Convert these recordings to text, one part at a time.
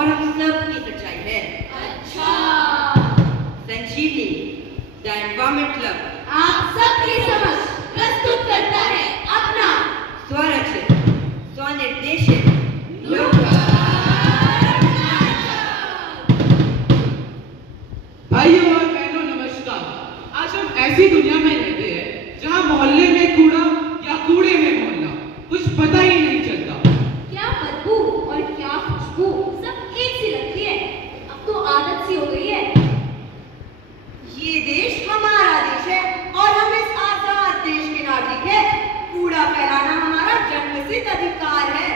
और हम सब की सच्चाई है। अच्छा। संजीवनी द एनवायरमेंट क्लब आप सबकी समझ प्रस्तुत करता है अपना स्वरचित स्वनिर्देशित भाइयों और बहनों नमस्कार। आज हम ऐसी दुनिया में रहते हैं जहां मोहल्ले में कूड़ा या कूड़े में मोहल्ला कुछ पता ही नहीं चलता। क्या बदबू और क्या खुशबू सब एक सी लगती है। अब तो आदत सी हो गई है। ये देश हमारा देश है और हम इस आजाद देश के नागरिक हैं। कूड़ा फैलाना हमारा जन्मसिद्ध अधिकार है।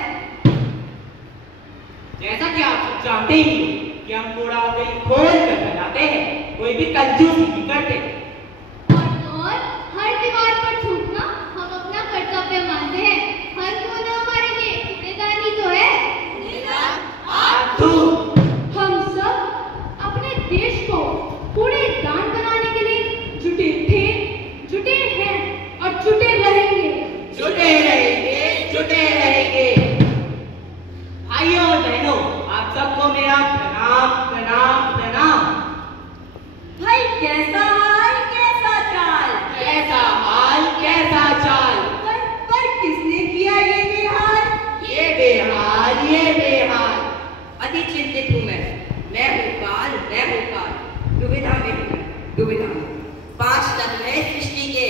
जैसा कि आप सब जानते ही हो कि हम कूड़ा कहीं खोल कर फैलाते हैं, कोई भी कंजूसी नहीं करते। और हर दीवार पर थूकना हम अपना कर्तव्य मानते हैं। हर कोना हमारे लिए कूड़ेदानी तो है। हम सब अपने देश को कूड़ेदान बनाने के लिए जुटे थे, जुटे हैं और जुटे रहेंगे। जुटे रहेंगे, जुटे रहेंगे। भाइयों और बहनों, आप सबको मेरा प्रणाम प्रणाम प्रणाम। भाई कैसा हाल कैसा चाल, कैसा हाल कैसा चाल। पर किसने किया ये बेहाल? ये बेहाल, ये बेहाल। अति चिंतित हूँ मैं हूँ काल, मैं हूँ काल। दुविधा में हूँ मैं, दुविधा में। 5 तत्व है सृष्टि के,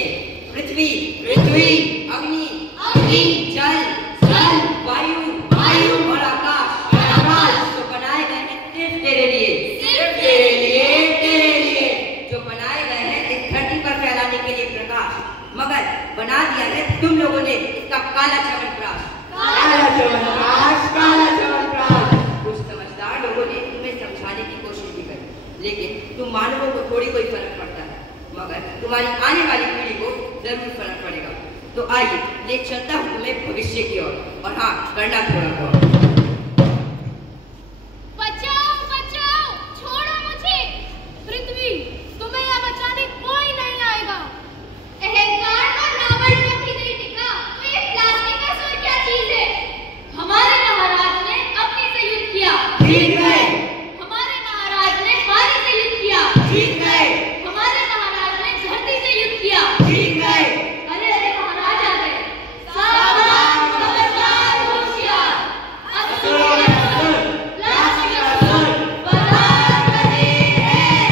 पृथ्वी पृथ्वी, अग्नि अग्नि, जल जल, वायु वायु और आकाश आकाश। जो बनाए गए हैं सिर्फ तेरे लिए, सिर्फ तेरे लिए, तेरे लिए। जो बनाए गए हैं इस धरती पर फैलाने के लिए प्रकाश, मगर बना दिया है तुम लोगों ने इसका काला च्यवनप्राश। काला च्यवनप्राश, काला च्यवनप्राश। कुछ समझदार लोगों ने तुम्हें समझाने की कोशिश भी करी, लेकिन तुम मानवों को थोड़ी कोई फर्क पड़ता है, मगर तुम्हारी आने वाली पीढ़ी को जरूर फर्क पड़ेगा। तो आइए ले चलता हूँ तुम्हें भविष्य की ओर, और हाँ करना थोड़ा बहुत। बचाओ बचाओ, छोड़ो मुझे। पृथ्वी, तुम्हें यहाँ बचाने कोई नहीं आएगा। अहंकार और रावण में भी नहीं टिका तो ये प्लास्टिक का असर क्या चीज है। हमारे महाराज ने अपने से युद्ध किया, ठीक है। हमारे महाराज ने पानी से युद्ध किया, ठीक है। हमारे महाराज ने धरती से युद्ध किया, ठीक है। अरे अरे महाराज आ गए। सावधान, खबरदार, होशियार। असुर असुर, प्लास्टिक असुर पधार रहे हैं।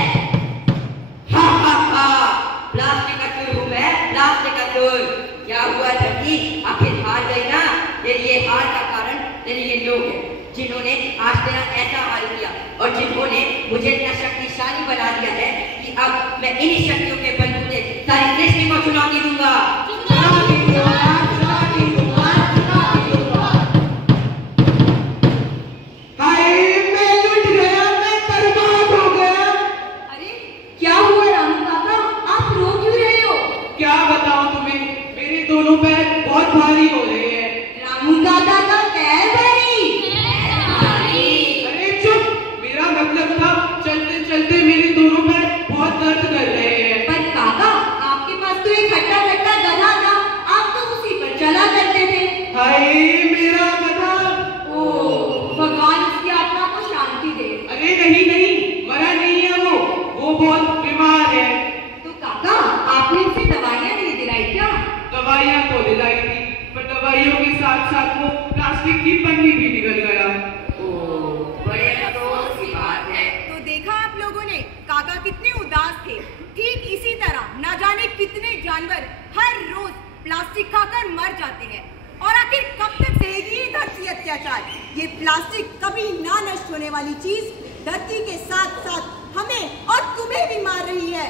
हा हा हा, प्लास्टिक असुर हूँ मैं, प्लास्टिक असुर। क्या हुआ धरती, आखिर हार गई ना। तेरी ये हार का कारण तेरे ये लोग हैं, जिन्होंने आज तेरा ऐसा हाल किया और जिन्होंने मुझे इतना शक्तिशाली बना दिया है कि अब मैं इन्हीं शक्तियों के बलबूते सारी सृष्टि को चुनौती दूंगा। चुनौती दूंगा, चुनौती दूंगा, चुनौती दूंगा। हाय, मैं लुट गया, मैं बर्बाद हो गया। अरे क्या हुआ रामू काका, आप रो क्यों रहे हो? क्या बताऊं तुम्हें, मेरे दोनों पैर बहुत भारी हो रहे हैं। रामू काका का पैर भारी? अरे चुप, मेरा मतलब था चलते चलते मेरे दोनों पैर बहुत दर्द कर रहे हैं। पर काका, आपके पास तो एक हट्टा कट्टा गधा था, आप तो उसी पर चला करते थे। हाय, मेरा गधा। ओ भगवान उसकी आत्मा को शांति दे। अरे नहीं नहीं, मरा नहीं है वो बहुत बीमार है। तो काका, आपने उसे दवाइयाँ नहीं दिलाई क्या? दवाइयाँ तो दिलाई थी, पर दवाइयों के साथ साथ वो प्लास्टिक की पन्नी भी निकल गया। बड़े अफसोस की बात है। तो देखा आप लोगों ने काका कितने उदास थे। ठीक इसी तरह न जाने कितने जानवर हर रोज प्लास्टिक खाकर मर जाते हैं। और आखिर कब तक सहेगी ये धरती अत्याचार? ये प्लास्टिक कभी ना नष्ट होने वाली चीज धरती के साथ साथ हमें और तुम्हें भी मार रही है।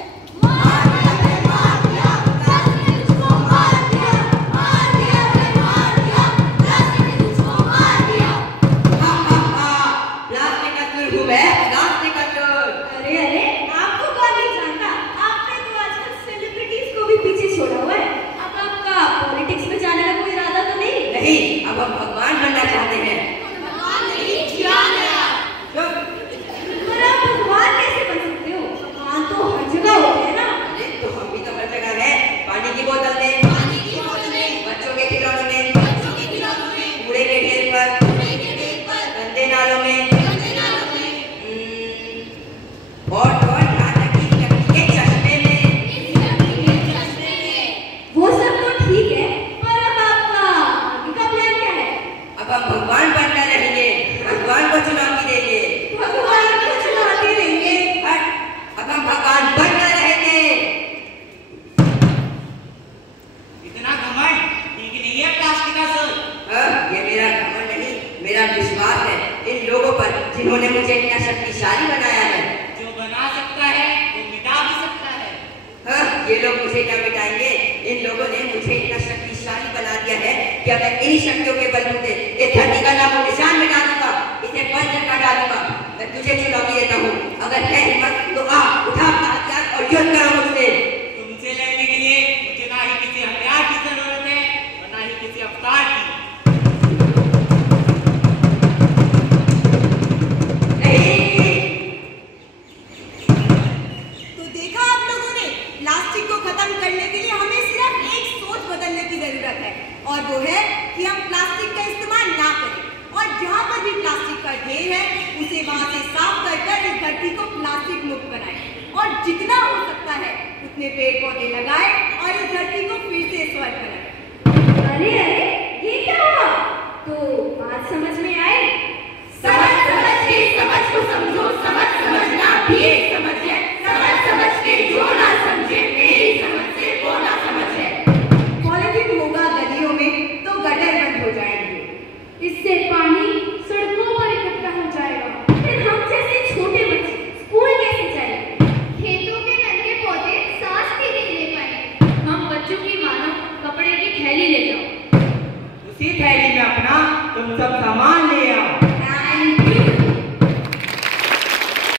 प्लास्टिक असुर हूँ मैं, प्लास्टिक असुर। अरे अरे, आपको कौन नहीं जानता? आपने तो आजकल सेलिब्रिटीज को भी पीछे छोड़ा हुआ है। अब आपका पॉलिटिक्स में जाने का कोई इरादा तो नहीं? नहीं, अब हम भगवान बनना चाहते हैं। भगवान नहीं, ज्ञान है। चुप। पर आप भगवान कैसे बन सकते हो? भगवान तो हर जगह होते हैं ना। अरे तो हम भी तो हर जगह है। पानी की बोतल में, बच्चों के खिलौनों में, कूड़े के ढेर पर, गंदे नालों में, अब हम भगवान बनकर रहेंगे, भगवान को चुनौती देंगे, भगवान को चुनौती देंगे। अब हम भगवान बनकर रहेंगे। इतना घमंड ठीक नहीं है प्लास्टिकासुर। ये मेरा घमंड नहीं, मेरा विश्वास है इन लोगों पर जिन्होंने मुझे इतना शक्तिशाली बनाया है। जो बना सकता है वो मिटा भी सकता है। ये लोग मुझे क्या मिटाएंगे? इन लोगों ने मुझे इतना शक्तिशाली बना दिया है कि अब मैं इन्हीं शक्तियों के बलबूते इस धरती का नाम और निशान मिटा दूंगा, इसे बंजर कर डालूंगा। मैं तुझे चुनौती देता हूँ, अगर है हिम्मत तो आ, उठा अपना हथियार और युद्ध करो मुझसे। तुमसे लड़ने के लिए मुझे ना ही किसी हथियार की जरूरत है और ना ही किसी अवतार की। तो देखा आप लोगों ने, प्लास्टिक को खत्म करने के लिए हमें सिर्फ एक सोच बदलने की जरूरत है, और वो है कि हम प्लास्टिक का इस्तेमाल ना करें, और जहाँ पर भी प्लास्टिक का ढेर है उसे वहाँ से साफ कर इस धरती को प्लास्टिक मुक्त बनाएं, और जितना हो सकता है उतने पेड़ पौधे लगाएं और इस धरती को फिर से